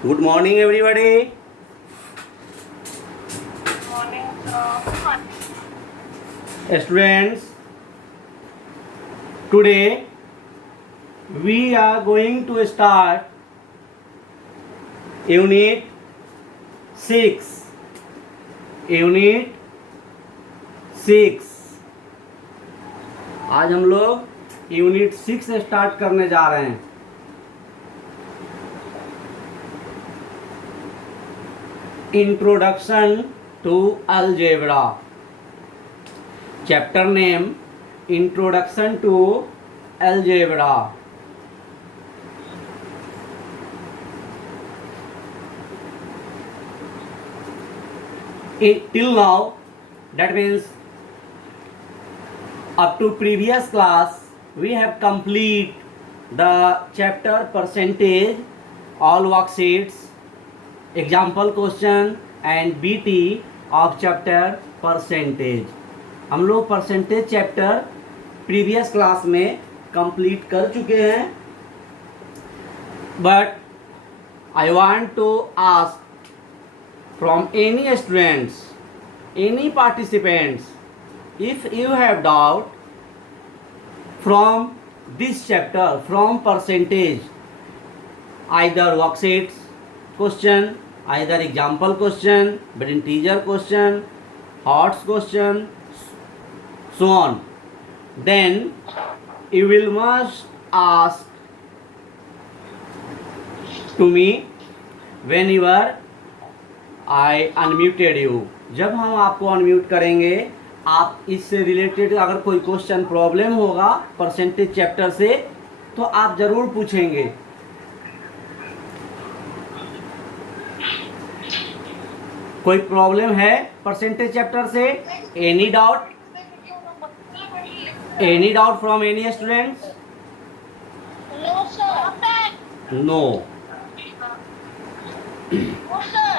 Good morning, everybody. Morning, Students, today we are going to start Unit 6. Unit 6. आज हम लोग unit 6 start करने जा रहे हैं. Introduction to Algebra. Chapter name Introduction to Algebra. Till now, that means up to previous class, we have complete the chapter percentage, all worksheets, example question and BT of chapter percentage. हम लोग percentage chapter previous class में complete कर चुके हैं. But I want to ask from any students, any participants, if you have doubt from this chapter, from percentage, either worksheets question, either example question, but integer question, HOTS question, so on, then you will must ask to me whenever I unmuted you. जब हम आपको unmute करेंगे, आप इससे related अगर कोई question problem होगा percentage chapter से तो आप जरूर पूछेंगे. कोई प्रॉब्लम है परसेंटेज चैप्टर से? Any doubt? Any doubt from any students? No, sir. No. No, sir.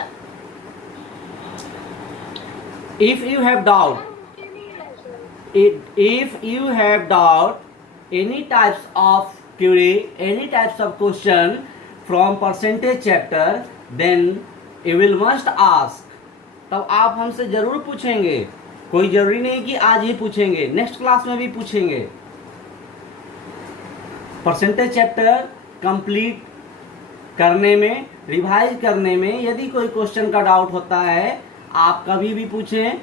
If you have doubt, if you have doubt any types of query, any types of question from percentage chapter, then you will must ask. तब आप हमसे जरूर पूछेंगे. कोई जरूरी नहीं कि आज ही पूछेंगे, नेक्स्ट क्लास में भी पूछेंगे. परसेंटेज चैप्टर कंप्लीट करने में, रिवाइज करने में यदि कोई क्वेश्चन का डाउट होता है, आप कभी भी पूछें.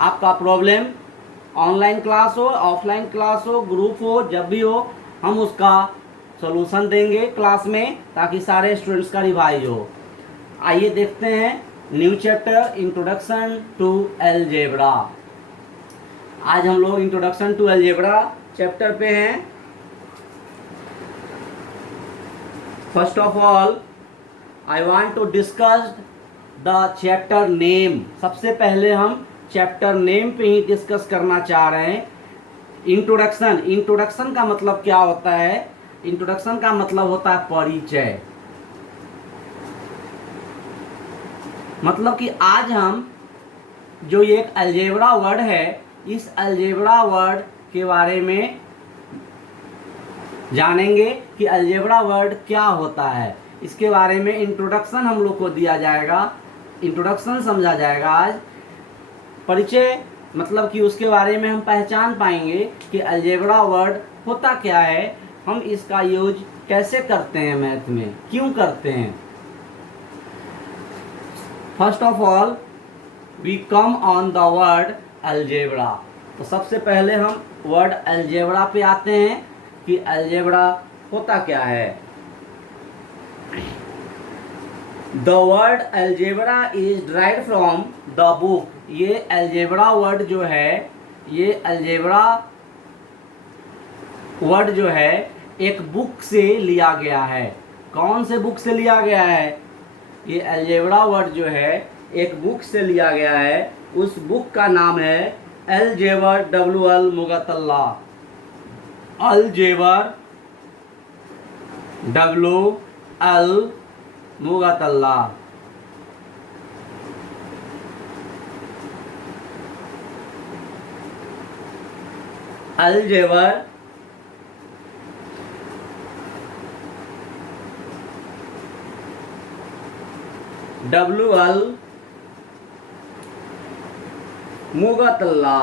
आपका प्रॉब्लम ऑनलाइन क्लास हो, ऑफलाइन क्लास हो, ग्रुप हो, जब भी हो, हम उसका सॉल्यूशन देंगे क्लास में ताकि सारे स्टूडेंट्स का रिवाइज हो. आइए देखते हैं new chapter introduction to algebra. आज हम लोग इंट्रोडक्शन टू अलजेब्रा चैप्टर पे हैं. First of all I want to discuss the chapter name. सबसे पहले हम चैप्टर नेम पे ही डिस्कस करना चाह रहे हैं. इंट्रोडक्शन. इंट्रोडक्शन का मतलब क्या होता है? इंट्रोडक्शन का मतलब होता है परिचय. मतलब कि आज हम जो ये एक अलजेब्रा वर्ड है, इस अलजेब्रा वर्ड के बारे में जानेंगे कि अलजेब्रा वर्ड क्या होता है. इसके बारे में इंट्रोडक्शन हम लोग को दिया जाएगा, इंट्रोडक्शन समझा जाएगा आज. परिचय मतलब कि उसके बारे में हम पहचान पाएंगे कि अलजेब्रा वर्ड होता क्या है, हम इसका यूज कैसे करते हैं, मैथ में क्यों करते हैं. First of all we come on the word algebra. तो सबसे पहले हम वर्ड अलजेब्रा पे आते हैं कि अलजेब्रा होता क्या है. The word algebra is derived from the book. ये अलजेब्रा वर्ड जो है, ये अलजेब्रा वर्ड जो है एक बुक से लिया गया है. कौन से बुक से लिया गया है? ये अलजेब्रा वर्ड जो है एक बुक से लिया गया है. उस बुक का नाम है अलजेबर WL मुगतल्ला. अलजेबर WL मुगतल्ला. अलजेबर WL मुगतल्ला।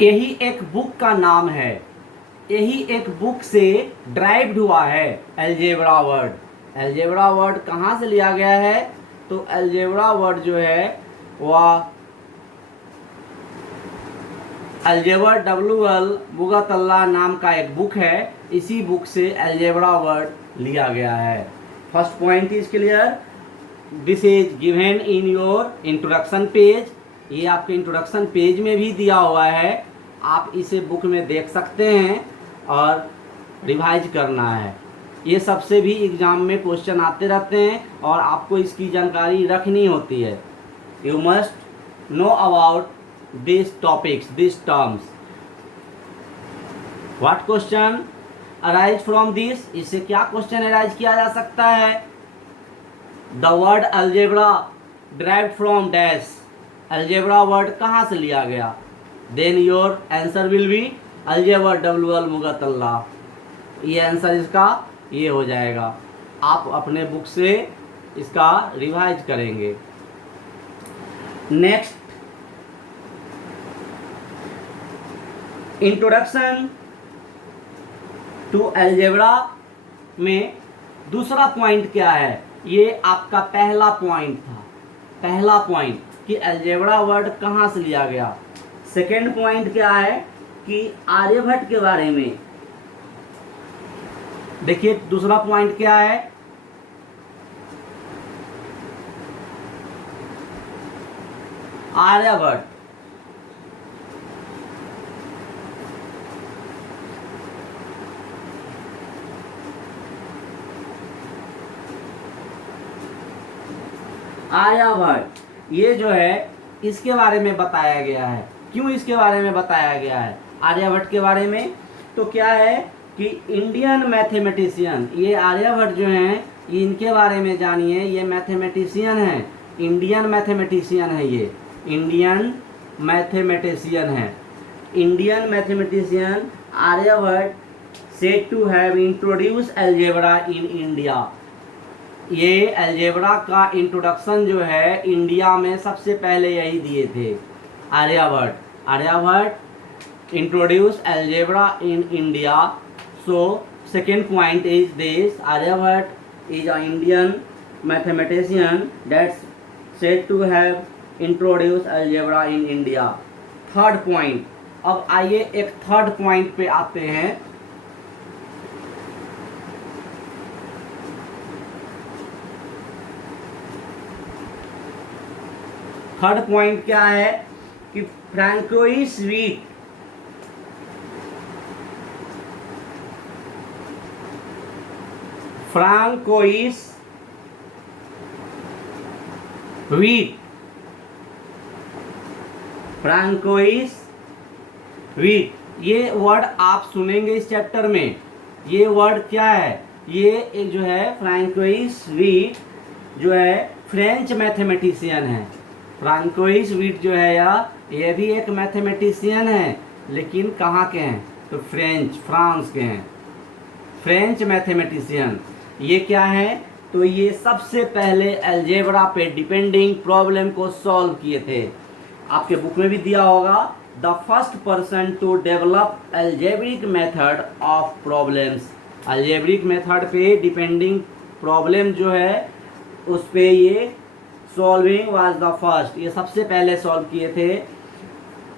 यही एक बुक का नाम है, यही एक बुक से ड्राइव्ड हुआ है अलजेब्रा वर्ड। अलजेब्रा वर्ड कहाँ से लिया गया है? तो अलजेब्रा वर्ड जो है वह अलजेबर WL मुगतल्ला नाम का एक बुक है, इसी बुक से अलजेब्रा वर्ड लिया गया है। First point is clear. This is given in your introduction page. ये आपके इंट्रोडक्शन पेज में भी दिया हुआ है, आप इसे बुक में देख सकते हैं और रिवाइज करना है। ये सबसे भी एग्ज़ाम में क्वेश्चन आते रहते हैं और आपको इसकी जानकारी रखनी होती है। You must know about this topics, this terms. What question arise from this? इससे क्या क्वेश्चन अराइज किया जा सकता है? The word algebra derived from dash. Algebra word कहाँ से लिया गया? Then your answer will be अलजेबर WL मुगतल्ला। ये आंसर इसका ये हो जाएगा। आप अपने बुक से इसका रिवाइज करेंगे। नेक्स्ट, इंट्रोडक्शन टू अलजेब्रा में दूसरा पॉइंट क्या है? ये आपका पहला पॉइंट था, पहला पॉइंट कि अलजेब्रा वर्ड कहाँ से लिया गया। सेकेंड पॉइंट क्या है कि आर्यभट्ट के बारे में देखिए। दूसरा पॉइंट क्या है? आर्यभट्ट। आर्यभट्ट ये जो है इसके बारे में बताया गया है। क्यों इसके बारे में बताया गया है आर्यभट्ट के बारे में? तो क्या है कि इंडियन मैथमेटिशियन, ये आर्यभट्ट जो हैं इनके बारे में जानिए। ये मैथमेटिशियन हैं, इंडियन मैथमेटिशियन है, ये इंडियन मैथमेटिशियन है। Indian mathematician Aryabhatta said to have introduce algebra in India. ये अलजेब्रा का इंट्रोडक्शन जो है इंडिया में सबसे पहले यही दिए थे Aryabhatta. Aryabhatta introduce algebra in India. So second point is this, Aryabhatta is a Indian mathematician that's said to have introduced algebra in India. Third point, अब आइए एक थर्ड पॉइंट पे आते हैं। थर्ड पॉइंट क्या है कि François wheat, François wheat, François wheat, ये वर्ड आप सुनेंगे इस चैप्टर में। ये वर्ड क्या है? ये एक जो है फ्रैंकोइस व्हीट जो है फ्रेंच मैथमेटिशियन है। फ्रैंकोइस व्हीट जो है ये भी एक मैथमेटिशियन है, लेकिन कहाँ के हैं? तो फ्रांस के हैं, फ्रेंच मैथमेटिशियन। ये क्या है? तो ये सबसे पहले अलजेब्रा पे डिपेंडिंग प्रॉब्लम को सॉल्व किए थे। आपके बुक में भी दिया होगा, the first person to develop algebraic method of problems. Algebraic method पे डिपेंडिंग प्रॉब्लम जो है उस पे ये सॉल्विंग वाज द फर्स्ट, ये सबसे पहले सॉल्व किए थे।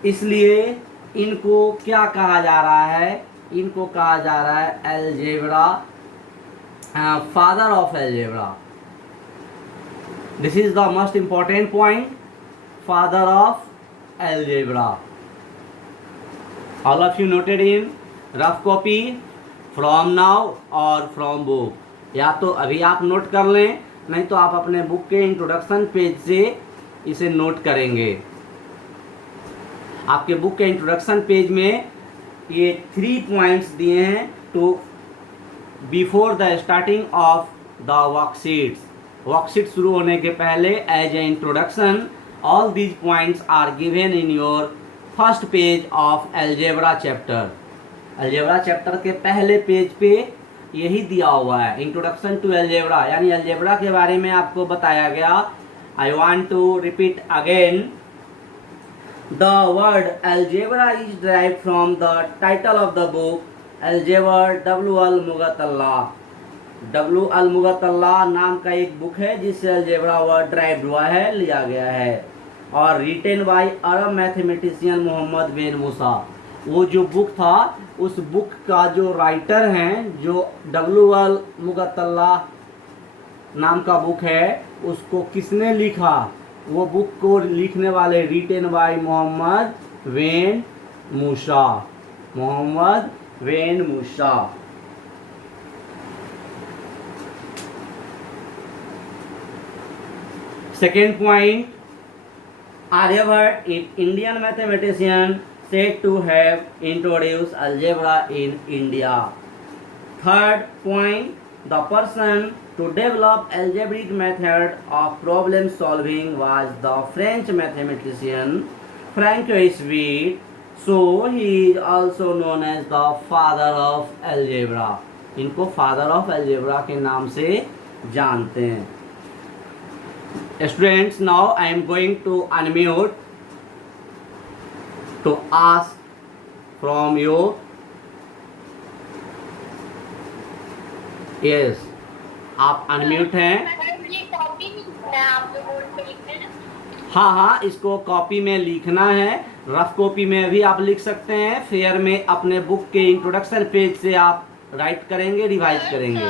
इसलिए इनको क्या कहा जा रहा है? इनको कहा जा रहा है algebra, father of algebra. This is the most important point, father of algebra. All of you noted in rough copy from now or from book. या तो अभी आप नोट कर लें, नहीं तो आप अपने बुक के इंट्रोडक्शन पेज से इसे नोट करेंगे। आपके बुक के इंट्रोडक्शन पेज में ये 3 पॉइंट्स दिए हैं to before the starting of the worksheets. Worksheet शुरू होने के पहले as a introduction all these points are given in your first page of algebra chapter. Algebra chapter के पहले पेज पे यही दिया हुआ है, इंट्रोडक्शन टू अलजेब्रा, यानी अलजेब्रा के बारे में आपको बताया गया। I want to repeat again, the word algebra is derived from the title of the book अलजेबर डब्ल्यू अल मुगतल्ला। डब्ल्यू अल मुगतल्ला नाम का एक बुक है जिससे अलजेब्रा वर्ड ड्राइव हुआ है, लिया गया है, और written by Arab mathematician Mohammed bin Musa. वो जो बुक था, उस बुक का जो राइटर हैं, जो डब्ल्यू अल मुगतल्ला नाम का बुक है, उसको किसने लिखा? वो बुक को लिखने वाले written by Muhammad bin Musa, Muhammad bin Musa. Second point, Aryabhat, Indian mathematician, said to have introduced algebra in India. Third point, the person to develop algebraic method of problem solving was the French mathematician Francois Witt. So he is also known as the father of algebra. इनको father of algebra के नाम से जानते हैं। Students, now I am going to unmute to ask from you. Yes, आप unmute हैं। ये copy नहीं लिखना है, आपको बोर्ड पे लिखना है। हाँ हाँ, इसको कॉपी में लिखना है, रफ कॉपी में भी आप लिख सकते हैं, फेयर में अपने बुक के इंट्रोडक्शन पेज से आप राइट करेंगे, रिवाइज करेंगे।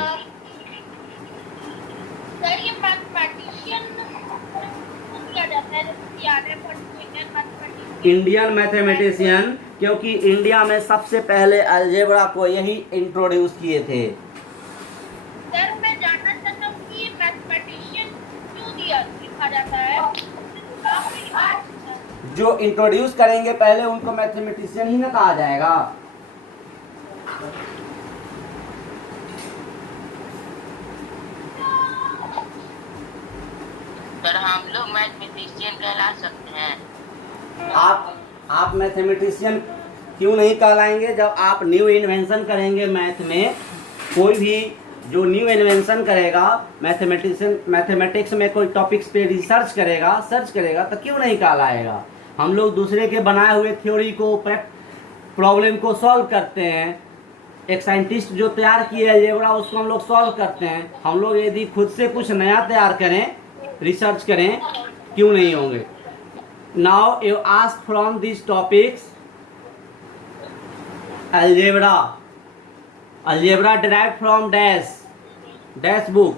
सर ये मैथमेटिशियन क्या जाता है, जैसे याद है इंडियन मैथमेटिशियन। इंडियन मैथमेटिशियन, क्योंकि इंडिया में सबसे पहले अलजेब्रा को यही इंट्रोड्यूस किए थे। सर मैं जानना चाहता हूँ कि मैथमेटिशियन क्यों लिखा जाता है? जो इंट्रोड्यूस करेंगे पहले उनको मैथमेटिशियन ही ना कहा जाएगा। सर हम लोग मैथमेटिशियन कहला सकते हैं। आप मैथमेटिशियन क्यों नहीं कहलाएंगे? जब आप न्यू इन्वेंशन करेंगे मैथ में, कोई भी जो न्यू इन्वेंशन करेगा, मैथमेटिक्स में कोई टॉपिक्स पे रिसर्च करेगा तो क्यों नहीं कहलाएगा? हम लोग दूसरे के बनाए हुए थ्योरी को, प्रॉब्लम को सॉल्व करते हैं। एक साइंटिस्ट जो तैयार किए अलजेब्रा, उसको हम लोग सॉल्व करते हैं। हम लोग यदि खुद से कुछ नया तैयार करें, रिसर्च करें, क्यों नहीं होंगे? Now you ask from this topics algebra derived from dash book।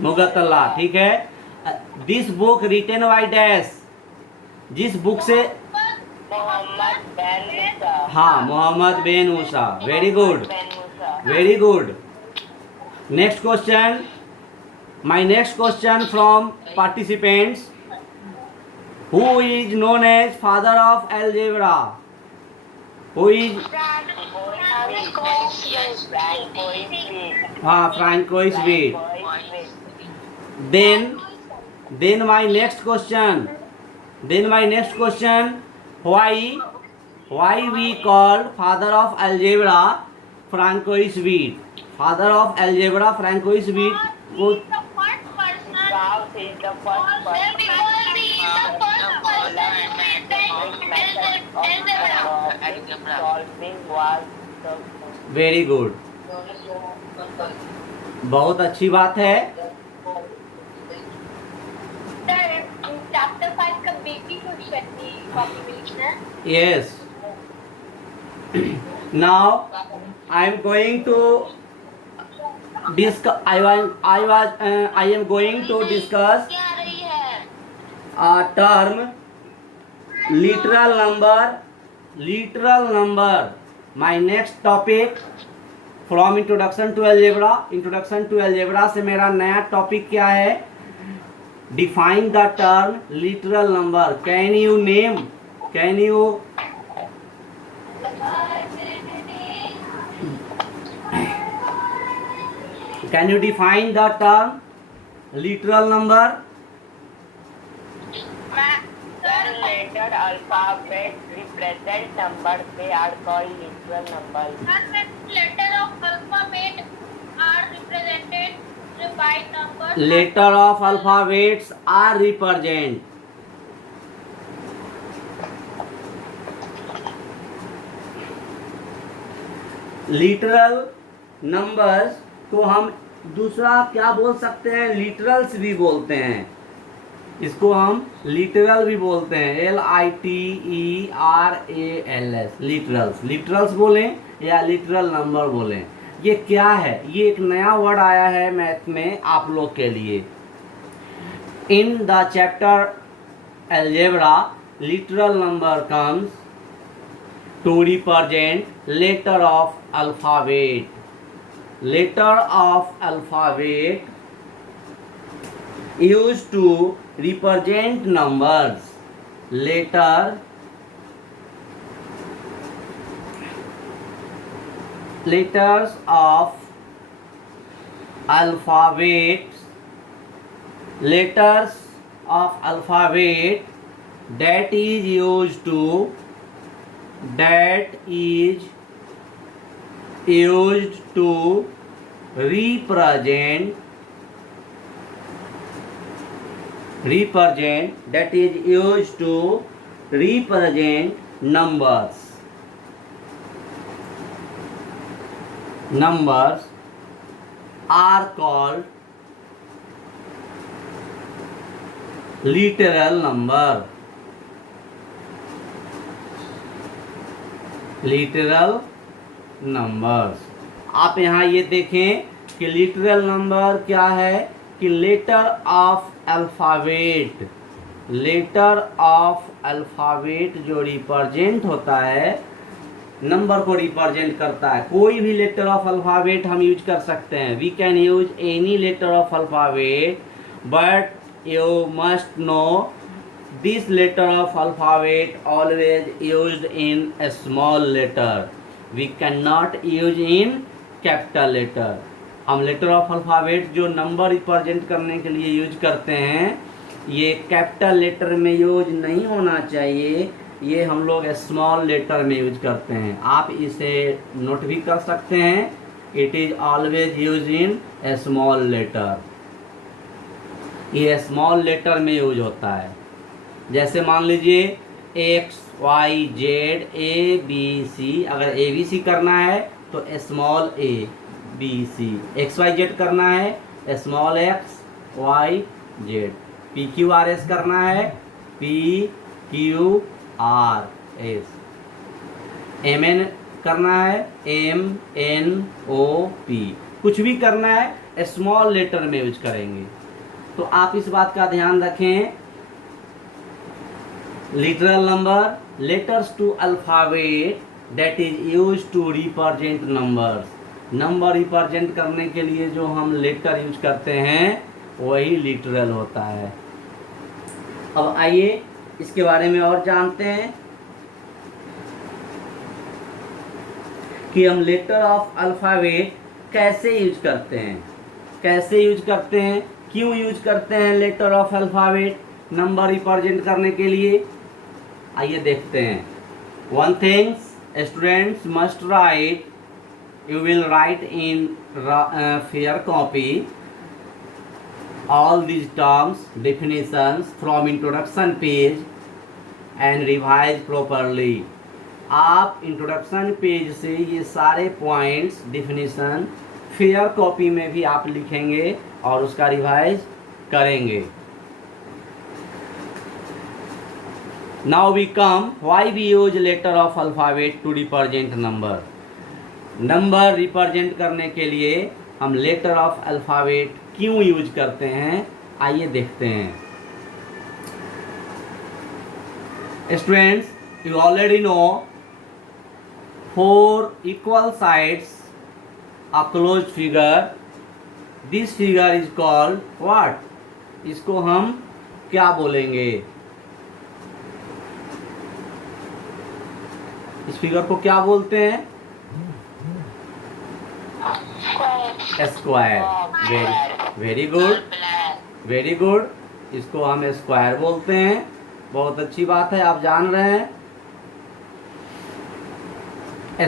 मुगतल्ला, ठीक है। This book written by dash, जिस बुक से, हाँ, Mohammed bin Musa. Very good, very good. Next question, my next question from participants, who is known as father of algebra? Who is? Francois Witt. Then my next question, why we call father of algebra Francois Witt? Father of algebra Francois Witt को very good, बहुत अच्छी बात है। Chapter 5 का basic question की copy में लिखना है। Yes. Now I am going to I am going to discuss क्या रही है? a term literal number। My next topic from introduction to algebra से मेरा नया टॉपिक क्या है? Define the term literal number। Can you can you define the term literal number? Sir, letter alphabet represent numbers. They are called literal numbers. And when letter of alphabet are represented by numbers. Letter of alphabets are represent. Literal numbers को हम दूसरा क्या बोल सकते हैं? Literals भी बोलते हैं। इसको हम लिटरल भी बोलते हैं, LITERALS, लिटरल्स। लिटरल्स बोलें या लिटरल नंबर बोलें, ये क्या है? ये एक नया वर्ड आया है मैथ में आप लोग के लिए। In the chapter algebra, literal number comes to represent letter of alphabet. Letter of alphabet used to represent numbers. Letters of alphabet, letters of alphabet that is used to represent that is used to represent numbers. Numbers are called literal number. Literal numbers. आप यहाँ ये देखें कि literal number क्या है कि letter of alphabet, letter of alphabet जो represent होता है, नंबर को रिप्रेजेंट करता है। कोई भी लेटर ऑफ अल्फ़ाबेट हम यूज कर सकते हैं। We can use any letter of alphabet, but you must know this letter of alphabet always used in a small letter. We cannot use in capital letter. हम letter of alphabet जो number represent करने के लिए use करते हैं, ये capital letter में use नहीं होना चाहिए। ये हम लोग स्मॉल लेटर में यूज करते हैं। आप इसे नोट भी कर सकते हैं। It is always use in a small letter. ये स्मॉल लेटर में यूज होता है। जैसे मान लीजिए XYZ ABC, अगर ABC करना है तो स्मॉल ABC, XYZ करना है स्मॉल XYZ, PQRS करना है PQRS, MN करना है MNOP, कुछ भी करना है स्मॉल लेटर में यूज करेंगे। तो आप इस बात का ध्यान रखें। Literal number, letters to alphabet that is use to represent numbers. Number represent करने के लिए जो हम लेटर यूज करते हैं वही लिटरल होता है। अब आइए इसके बारे में और जानते हैं कि हम लेटर ऑफ अल्फ़ाबेट कैसे यूज करते हैं, कैसे यूज करते हैं, क्यों यूज करते हैं letter of alphabet number represent करने के लिए। आइए देखते हैं। One things students must write, you will write in fair copy all these terms, definitions from introduction page and revise properly. आप इंट्रोडक्शन पेज से ये सारे पॉइंट्स, डिफिनीशन फेयर कॉपी में भी आप लिखेंगे और उसका रिवाइज करेंगे। Now we come, why we use letter of alphabet to represent number. Number represent करने के लिए हम लेटर ऑफ अल्फ़ाबेट क्यों यूज करते हैं, आइए देखते हैं। Students, you already know 4 equal sides a closed figure. This figure is called what? इसको हम क्या बोलेंगे? इस फिगर को क्या बोलते हैं? Square. Very good, very good. इसको हम स्क्वायर बोलते हैं। बहुत अच्छी बात है, आप जान रहे हैं,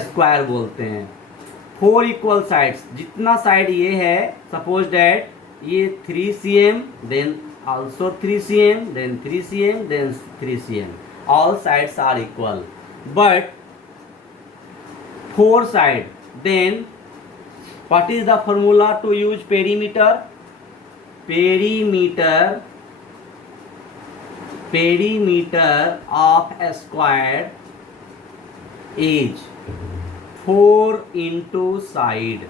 स्क्वायर बोलते हैं। 4 इक्वल साइड्स, जितना साइड ये है, सपोज डैट ये 3 cm, then also 3 cm, then 3 cm, then 3 cm. All sides are equal, but 4 side. Then what is the formula to use perimeter? Perimeter of a square is 4 into side,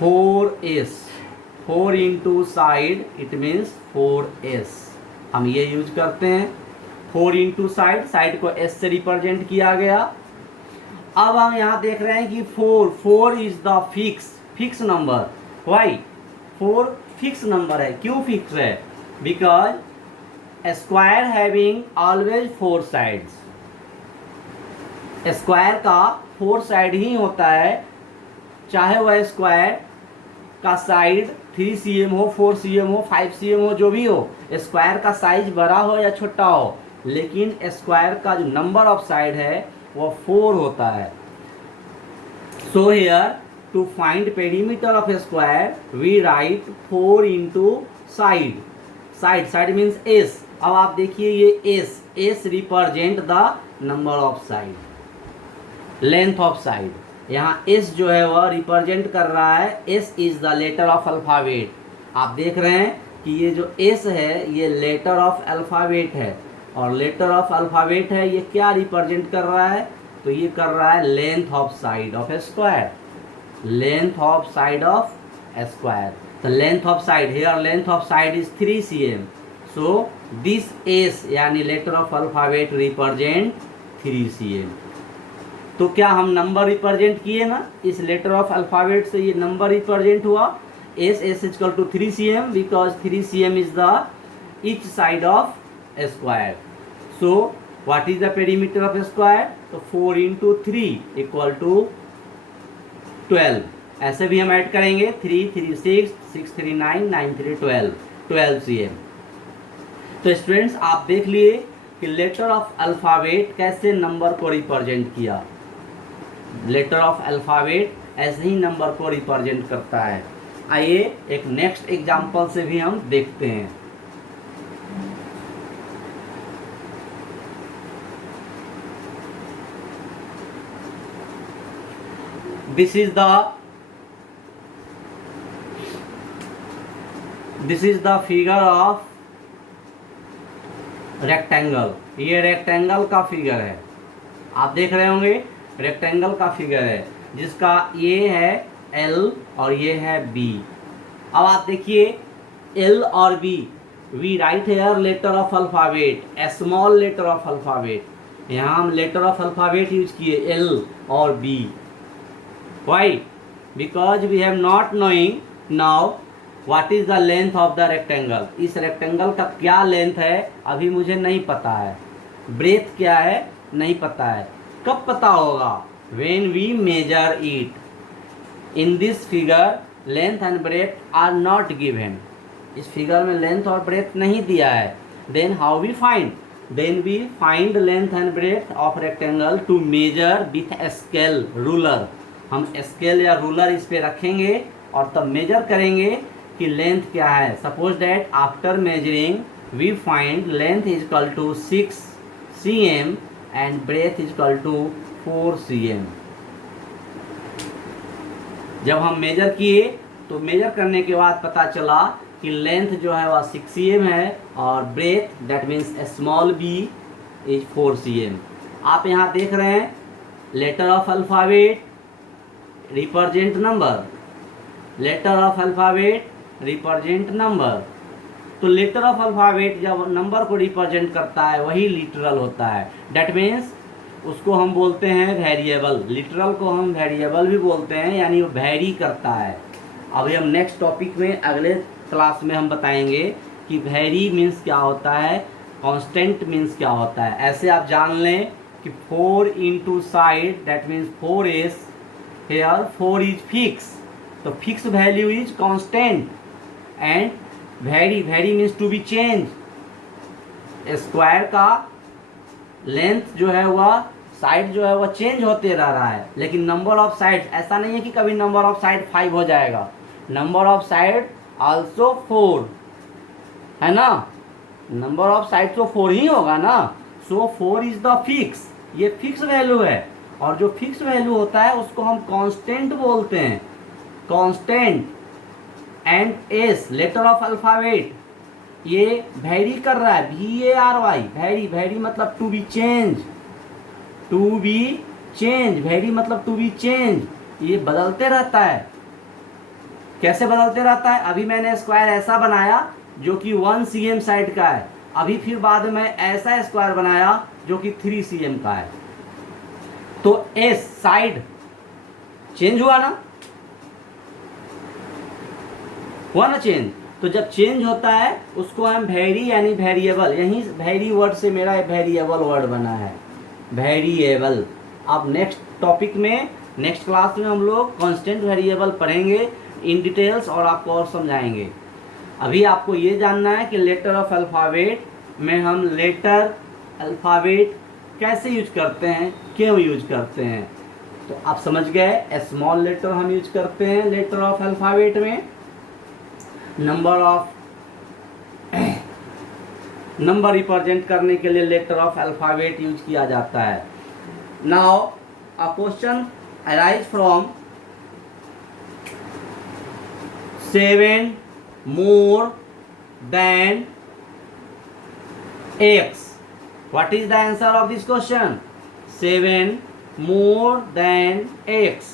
4s, 4 into side, it means 4s। हम ये use करते हैं। 4 into side, side को s से represent किया गया। अब हम यहाँ देख रहे हैं कि 4 is the fix number. Why 4 fix number है? क्यों फिक्स है? Because square having always 4 sides. Square का 4 साइड ही होता है, चाहे वह स्क्वायर का साइड 3 cm हो, 4 cm हो, 5 cm हो, जो भी हो। स्क्वायर का साइज बड़ा हो या छोटा हो, लेकिन स्क्वायर का जो नंबर ऑफ साइड है वो 4 होता है। So here to find perimeter of square we write 4 into side means s। अब आप देखिए ये s represent the number of side, length of side. यहाँ s जो है वह रिप्रेजेंट कर रहा है, s is the letter of alphabet. आप देख रहे हैं कि ये जो s है ये लेटर ऑफ अल्फ़ाबेट है, और लेटर ऑफ अल्फ़ाबेट है, ये क्या रिप्रेजेंट कर रहा है? तो ये कर रहा है length of side of a square, length of side of square. The length of side, here length of side is 3 cm। So this s यानी letter of alphabet represent 3 cm। तो क्या हम नंबर रिप्रेजेंट किए ना, इस letter of alphabet से ये number represent हुआ। s equal to 3 cm because 3 cm is the each side of square. So what is the perimeter of square? तो 4 इंटू 3 इक्वल टू 12। ऐसे भी हम ऐड करेंगे, 3 3 6 6 3 9 9 3 12 cm। तो स्टूडेंट्स आप देख लिए कि लेटर ऑफ अल्फ़ाबेट कैसे नंबर को रिप्रेजेंट किया। लेटर ऑफ अल्फ़ाबेट ऐसे ही नंबर को रिप्रेजेंट करता है। आइए एक नेक्स्ट एग्जांपल से भी हम देखते हैं। This is the figure of rectangle. ये रेक्टेंगल का फिगर है, आप देख रहे होंगे रेक्टेंगल का फिगर है, जिसका ये है L और ये है B। अब आप देखिए L और B, we write here letter of alphabet, small letter of alphabet. यहाँ हम लेटर ऑफ अल्फ़ाबेट यूज किए L और B। Why? Because we have not knowing now what is the length of the rectangle। इस rectangle का क्या length है अभी मुझे नहीं पता है, ब्रेथ क्या है नहीं पता है। कब पता होगा? When we measure it। In this figure length and breadth are not given। इस फिगर में लेंथ और ब्रेथ नहीं दिया है। Then how we find? Then we find length and breadth of rectangle to measure with a scale, ruler। हम scale या ruler इस पे रखेंगे और तब मेजर करेंगे कि लेंथ क्या है। Suppose that after measuring we find length is equal to 6 cm and breadth is equal to 4 cm। जब हम मेजर किए तो मेजर करने के बाद पता चला कि लेंथ जो है वह 6 cm है और breadth that means small b is 4 cm। आप यहाँ देख रहे हैं letter of alphabet represent number, letter of alphabet represent number. तो लेटर ऑफ अल्फ़ाबेट जब नंबर को रिप्रेजेंट करता है वही लिटरल होता है। डैट मीन्स उसको हम बोलते हैं वेरिएबल। लिटरल को हम वेरिएबल भी बोलते हैं, यानी वो वेरी करता है। अभी हम नेक्स्ट टॉपिक में अगले क्लास में हम बताएंगे कि वेरी मीन्स क्या होता है, कांस्टेंट मीन्स क्या होता है। ऐसे आप जान लें कि 4 into side that means 4s here 4 is fix, तो fix value is constant and vary vary means to be change. Square का लेंथ जो है वह साइड जो है वह चेंज होते रह रहा है, लेकिन नंबर ऑफ साइड ऐसा नहीं है कि कभी नंबर ऑफ साइड 5 हो जाएगा, नंबर ऑफ साइड आल्सो 4 है ना, नंबर ऑफ साइड तो 4 ही होगा ना। सो 4 इज द फिक्स, ये फिक्स वैल्यू है, और जो फिक्स वैल्यू होता है उसको हम कांस्टेंट बोलते हैं, constant. And S letter of alphabet ये वेरी कर रहा है, VARY, वेरी वेरी मतलब to be change, to be change, vary मतलब टू बी चेंज, ये बदलते रहता है। कैसे बदलते रहता है? अभी मैंने स्क्वायर ऐसा बनाया जो कि 1 cm साइड का है, अभी फिर बाद में ऐसा स्क्वायर बनाया जो कि 3 cm का है, तो एस साइड चेंज हुआ ना, हुआ ना चेंज। तो जब चेंज होता है उसको हम वेरी यानी वेरिएबल, यहीं वेरी वर्ड से मेरा वेरिएबल वर्ड बना है, वेरिएबल। अब नेक्स्ट टॉपिक में नेक्स्ट क्लास में हम लोग कांस्टेंट वेरिएबल पढ़ेंगे इन डिटेल्स और आपको और समझाएंगे। अभी आपको ये जानना है कि लेटर ऑफ अल्फ़ाबेट में हम लेटर अल्फ़ाबेट कैसे यूज करते हैं, क्यों यूज करते हैं। तो आप समझ गए, स्मॉल लेटर हम यूज करते हैं लेटर ऑफ अल्फ़ाबेट में, नंबर ऑफ नंबर रिप्रेजेंट करने के लिए लेटर ऑफ अल्फ़ाबेट यूज किया जाता है। Now a question arise from 7 more than x. What is the answer of this question? 7 more than x.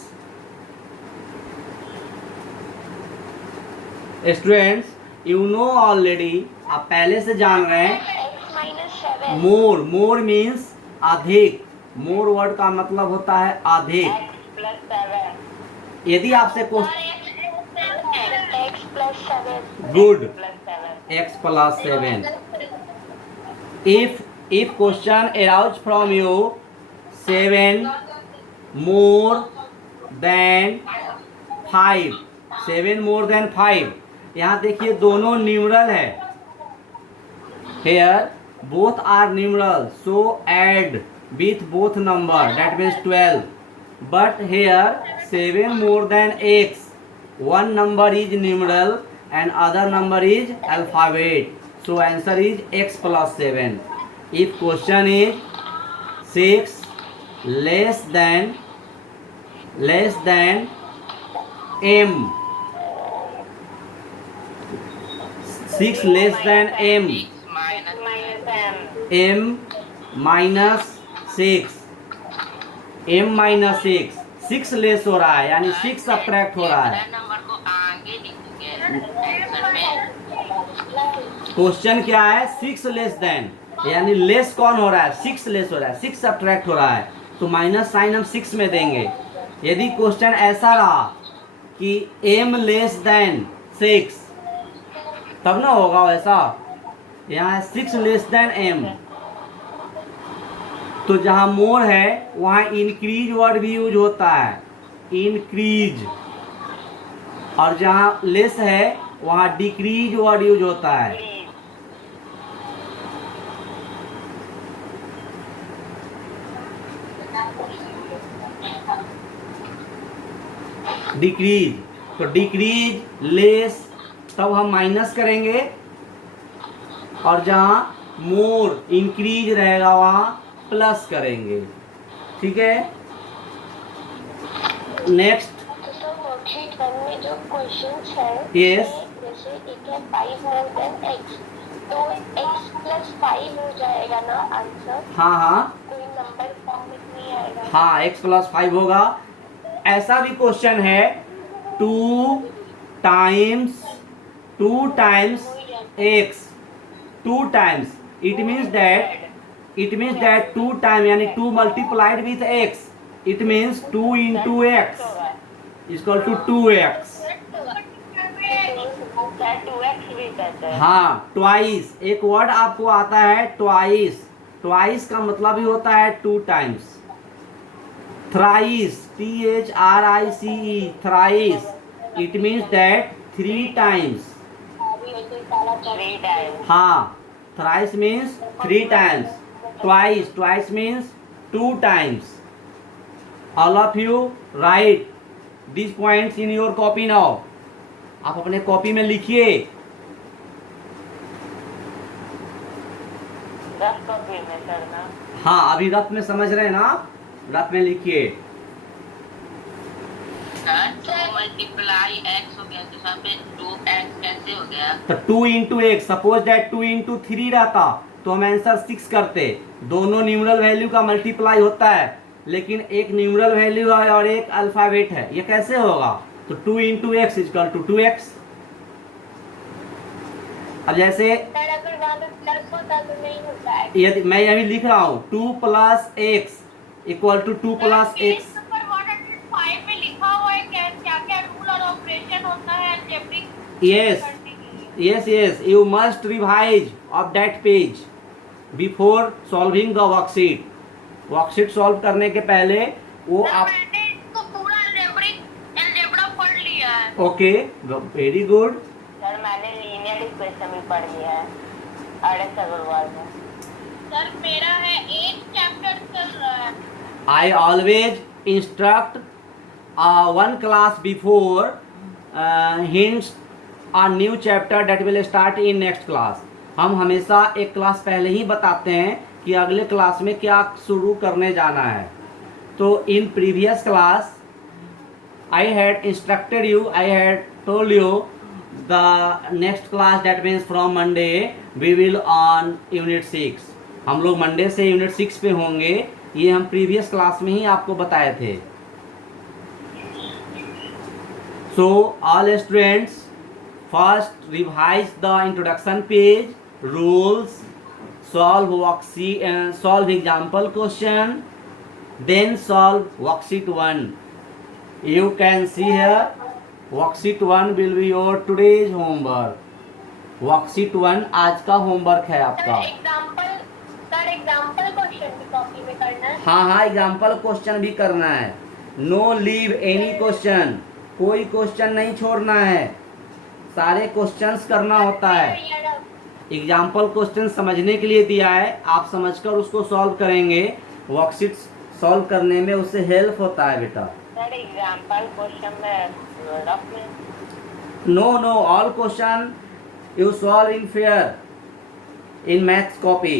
Students, you know already, आप पहले से जान रहे हैं, x minus 7 मोर, मोर मीन्स अधिक, मोर वर्ड का मतलब होता है अधिक। x plus 7 यदि आपसे question x plus 7 Good. plus 7 x plus 7, if question arise from you 7 more than 5, 7 more than 5, यहाँ देखिए दोनों न्यूमरल है, here both are numeral, so add with both number, that means 12, but here 7 more than x, one number is numeral and other number is alphabet, so answer is x plus 7. If question is 6 less than m, 6 less than m, minus m m minus 6, m minus 6, 6 less हो रहा है यानी 6 subtract हो रहा है। Number को आगे लिखेंगे में। क्वेश्चन क्या है? 6 लेस देन, यानी लेस कौन हो रहा है? 6 लेस हो रहा है, 6 सब्ट्रैक्ट हो रहा है, तो माइनस साइन हम 6 में देंगे। यदि क्वेश्चन ऐसा रहा कि m लेस देन 6, तब ना होगा वैसा, यहाँ 6 लेस देन m, तो जहाँ मोर है वहाँ इंक्रीज वर्ड भी यूज होता है, इंक्रीज, और जहाँ लेस है वहाँ डिक्रीज वर्ड यूज होता है, डिक्रीज। तो डिक्रीज, लेस, तब हम माइनस करेंगे, और जहाँ मोर इंक्रीज रहेगा वहाँ प्लस करेंगे। ठीक है, नेक्स्ट। तो वर्कशीट 1 में जो क्वेश्चंस है, Yes. जैसे एक है 5 more than x, तो x plus 5 हो जाएगा ना आंसर, हाँ हाँ कोई नंबर फॉर्म में नहीं आएगा। हाँ, x प्लस 5 होगा। ऐसा भी क्वेश्चन है 2 times x, 2 times, it means that 2 time यानी 2 multiplied with x, it means 2 into x equal to 2x। 2x भी कहते हैं। हाँ, ट्वाइस, एक वर्ड आपको आता है ट्वाइस, ट्वाइस का मतलब ही होता है 2 times. thrice, THRICE, thrice, it means that 3 times. 3 times. हाँ, thrice means 3 times. Twice means 2 times. All of you write these points in your copy now. आप अपने कॉपी में लिखिए. रफ कॉपी में सर ना? हाँ, अभी रफ में समझ रहे हैं ना आप? रफ में लिखिए. मल्टीप्लाई एक्स हो गया तो यहाँ पे 2x कैसे हो गया? तो 2 into x, suppose that 2 into 3 रहता तो हम आंसर 6 करते. दोनों न्यूमरल वैल्यू का मल्टीप्लाई होता है, लेकिन एक न्यूमरल वैल्यू है और एक अल्फाबेट है. ये कैसे होगा? तो 2 into x is equal to 2x. अब जैसे सर अगर वहाँ पे प्लस होता तो नहीं होता है. यदि मैं अभी लिख रहा हूँ 2 plus x equal to 2 plus x. Number 105 में लिखा हुआ है क्या क्या रूल और ऑपरेशन होता है अलजेब्रिक Yes, करने के लिए. yes, you must revise of that page before solving the worksheet. Worksheet solve करने के पहले वो सर आप. मैंने इसको पूरा अलजेब्रा पढ़ लिया है. Okay, very good. सर मैंने लीनियर इक्वेशन भी पढ़ लिया है RS अग्रवाल में. सर मेरा है 8 चैप्टर चल रहा है. I always instruct one class before hints a new chapter that will start in next class. हम हमेशा एक क्लास पहले ही बताते हैं कि अगले क्लास में क्या शुरू करने जाना है. तो in previous class I had instructed you, I had told you the next class, that means from Monday we will on unit 6. हम लोग मंडे से यूनिट 6 पे होंगे. ये हम प्रीवियस क्लास में ही आपको बताए थे. So all students first revise the introduction page, rules, solve worksheet and solve example question, then solve worksheet 1. You can see here worksheet 1 will be your today's homework. Worksheet 1 आज का homework है आपका. Sir example question भी copy में करना है. हाँ, example question भी करना है. नो लीव एनी क्वेश्चन, कोई क्वेश्चन नहीं छोड़ना है. सारे क्वेश्चंस करना होता है. एग्जाम्पल क्वेश्चन समझने के लिए दिया है, आप समझकर उसको सॉल्व करेंगे. वर्कशीट सॉल्व करने में उससे हेल्प होता है बेटा. सर एग्जाम्पल क्वेश्चन में रफ में? No, all question you solve in fair in maths copy.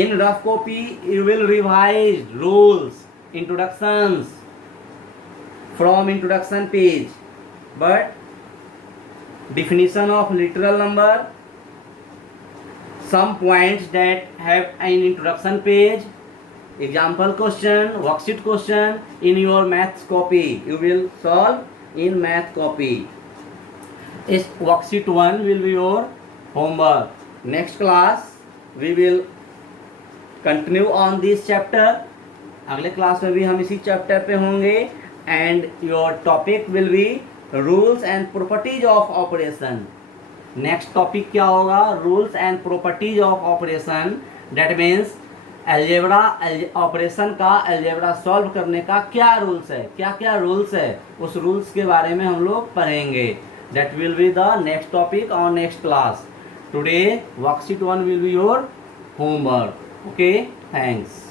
In rough copy you will revise rules, introductions from introduction page, but definition of literal number, some points that have an introduction page, example question, worksheet question in your maths copy you will solve in math copy. Is worksheet 1 will be your homework. Next class we will continue on this chapter. अगले class में भी हम इसी chapter पे होंगे. And your topic will be rules and properties of operation. Next topic क्या होगा? Rules and properties of operation. That means algebra operation का अलजेब्रा सॉल्व करने का क्या रूल्स है, क्या क्या रूल्स है, उस रूल्स के बारे में हम लोग पढ़ेंगे. That will be the next topic on next class. Today worksheet 1 will be your homework. Okay, thanks.